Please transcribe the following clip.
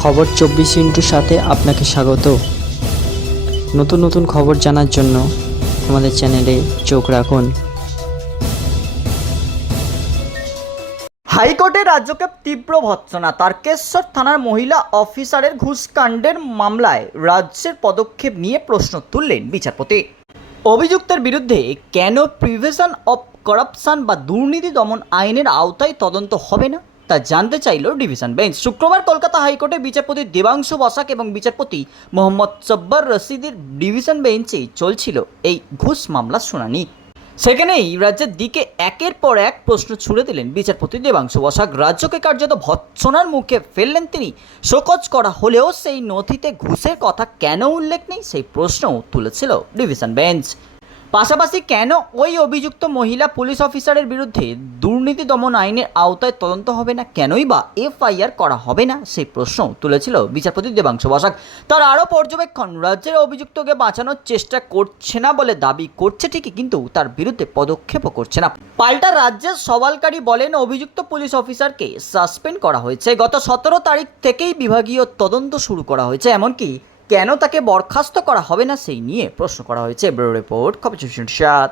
খবর চব্বিশ ইন্টুর সাথে আপনাকে স্বাগত। নতুন নতুন খবর জানার জন্য আমাদের চ্যানেলে চোখ রাখুন। হাইকোর্টে রাজ্যকে তীব্র ভৎসনা তারকেশ্বর থানার মহিলা অফিসারের ঘুষকাণ্ডের মামলায় রাজ্যের পদক্ষেপ নিয়ে প্রশ্ন তুললেন বিচারপতি। অভিযুক্তের বিরুদ্ধে কেন প্রিভেশন অফ করাপশন বা দুর্নীতি দমন আইনের আওতায় তদন্ত হবে না? তা জানতে চাইল ডিভিশন বেঞ্চ। শুক্রবার কলকাতা হাইকোর্টে বিচারপতি দেবাংশু বসাক এবং বিচারপতি মোহাম্মদ সব্বর রশিদের ডিভিশন বেঞ্চে চলছিল এই ঘুষ মামলার শুনানি। সেখানেই রাজ্যের দিকে একের পর এক প্রশ্ন ছুড়ে দিলেন বিচারপতি দেবাংশু বসাক। রাজ্যকে কার্যত ভৎসনার মুখে ফেললেন তিনি। শোকজ করা হলেও সেই নথিতে ঘুষের কথা কেন উল্লেখ নেই সেই প্রশ্নও তুলেছিল ডিভিশন বেঞ্চ। পাশাপাশি কেন ওই অভিযুক্ত মহিলা পুলিশ অফিসারের বিরুদ্ধে দুর্নীতি দমন আইনের আওতায় তদন্ত হবে না কেনই বা এফআইআর করা হবে না? সেই প্রশ্ন তুলেছিল বিচারপতি দেবাংশ বসাক। তার আরও পর্যবেক্ষণ, রাজ্যের অভিযুক্তকে বাঁচানোর চেষ্টা করছে না বলে দাবি করছে ঠিকই, কিন্তু তার বিরুদ্ধে পদক্ষেপও করছে না। পাল্টা রাজ্যের সওয়ালকারী বলেন, অভিযুক্ত পুলিশ অফিসারকে সাসপেন্ড করা হয়েছে। গত সতেরো তারিখ থেকেই বিভাগীয় তদন্ত শুরু করা হয়েছে, এমনকি কেন তাকে বরখাস্ত করা হবে না সেই নিয়ে প্রশ্ন করা হয়েছে। ব্যুরো রিপোর্ট খবর সাত।